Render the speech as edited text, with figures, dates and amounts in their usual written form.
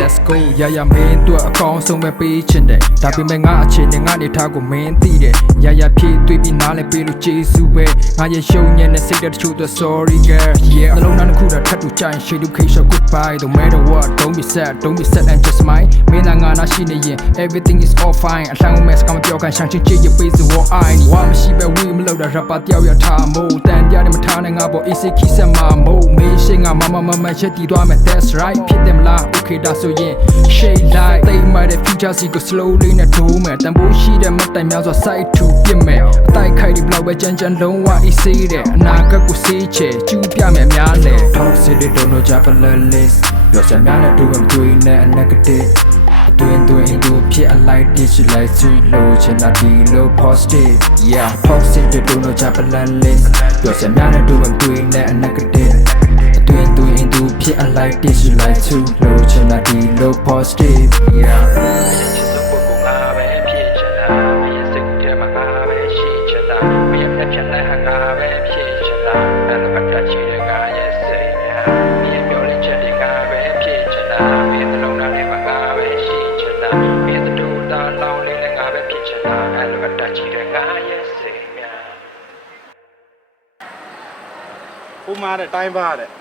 Let's go ရရမင်းတို့အကောင်းဆုံးပဲပေးချင်တယ်ဒါပေမဲ့ငါအခြေအနေငါနေထားကိုမင်းသိတယ်ရရဖြည့်သွေးပြီးနားလဲပေးလို့ကျေးဇူးပဲငါရဲ့ရှုံညံ့တဲ့စိတ်တချို့တော့ sorry girl yeah နှလုံးသားတစ်ခုတည်းထပ်တူကြိုင် shade to case goodbye no matter what don't be sad and just mine မင်းငါနာရှိနေရင် everything is all fine အလှမ်းမဲ့စကားမပြောကန်ရှမ်းချင်းချစ်ရပေးစဝေါ်အိုင်ဝါမရှိပဲဝီမလို့တာ rapper တယောက်ရထားမို့တန်တရားတွေမထားနဲ့ငါပေါ် easy kiss မှာမို့မင်းရှိငါမချက်တီးသွားမယ် that's right ဖြစ်တယ်မလား okay ဒါဆိုရင် shade light တိမ်မဲ့တဲ့ future စီကို slowly နဲ့ထိုးမယ်တန်ဖိုးရှိတဲ့မတိုင်များစွာ side to ပြစ်မယ်အတိုက်ခိုက်ဒီဘလောက်ပဲကြမ်းလုံးဝ easy တဲ့အနာဂတ်ကိုစေးချေကျူးပြမယ်များလေ toxic they don't know Japanese ပြောစများနဲ့တွေ့မတွေ့နဲ့ negative အတွင်းဖြစ်အလိုက်တည်ရှိလိုက်စုလို့ချင်တာဒီလို positive yeah toxic they don't know Japanese ပြောစများနဲ့တွေ့မတွေ့နဲ့ negativeအတွင်းဖြစ်အလိုက်တည်ရှိလိုက်စုလို့ချင်တာဒီလို positive yeah Who mad at time bad?